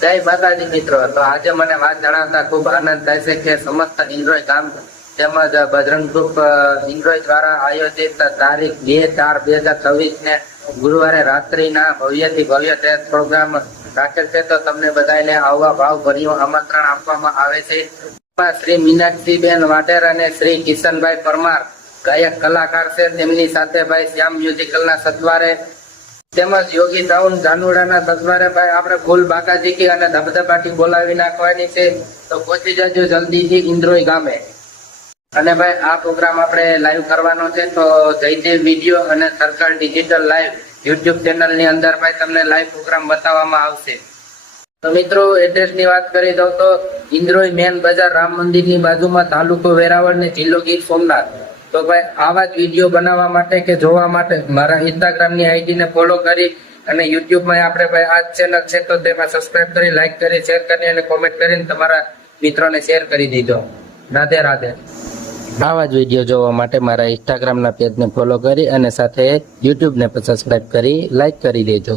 જય માતાજી મિત્રો, તો આજે મને વાત જણાવતા ખૂબ આનંદ થાય છે કે સમસ્ત ઇન્દ્રોય ગામ તેમજ બજરંગ ગ્રુપ ઇન્દ્રોય દ્વારા આયોજિત તારીખ 2/4/2026 ને ગુરુવારે રાત્રિના ભવ્યથી ભવ્ય ટેસ્ટ પ્રોગ્રામ રાખેલ છે. તો તમને બધાને આવવા ભાવભર્યું આમંત્રણ આપવામાં આવે છે. શ્રી મીનાક્ષીબેન વાઢેર અને શ્રી કિશનભાઈ પરમાર ગાયક કલાકાર છે. તેમની સાથે ભાઈ શ્યામ મ્યુઝિકલના સથવારે તેમજ યોગી ટાઉન જાનુડાના સથવારે ભાઈ આપણે ફૂલ બાકાજીકી અને ધબધબાટી બોલાવી નાખવાની છે. તો પહોંચી જજો જલ્દીથી ઇન્દ્રોય ગામે. અને ભાઈ આ પ્રોગ્રામ આપણે લાઈવ કરવાનો છે. તો જયદેવ વિડીયો અને સરકાર ડિજિટલ લાઈવ યુટ્યુબ ચેનલ ની અંદર ભાઈ તમને લાઈવ પ્રોગ્રામ બતાવવામાં આવશે. તો મિત્રો એડ્રેસ ની વાત કરી દઉં તો ઇન્દ્રોય મેન બજાર રામ મંદિર ની બાજુમાં, તાલુકો વેરાવળ ને જિલ્લો ગીર સોમનાથ. તો ભાઈ આવા જ વિડીયો બનાવવા માટે કે જોવા માટે મારા ઇન્સ્ટાગ્રામ ની આઈડી ને ફોલો કરી અને યુટ્યુબ માં આપણે ભાઈ આ ચેનલ છે તો તેમાં સબસ્ક્રાઇબ કરી, લાઈક કરી, શેર કરી અને કોમેન્ટ કરીને તમારા મિત્રોને શેર કરી દીધો. રાધે રાધે. આવા જ વિડીયો જોવા માટે મારા ઇન્સ્ટાગ્રામ ના પેજ ને ફોલો કરી અને સાથે યુટ્યુબ ને પણ સબસ્ક્રાઇબ કરી, લાઈક કરી દેજો.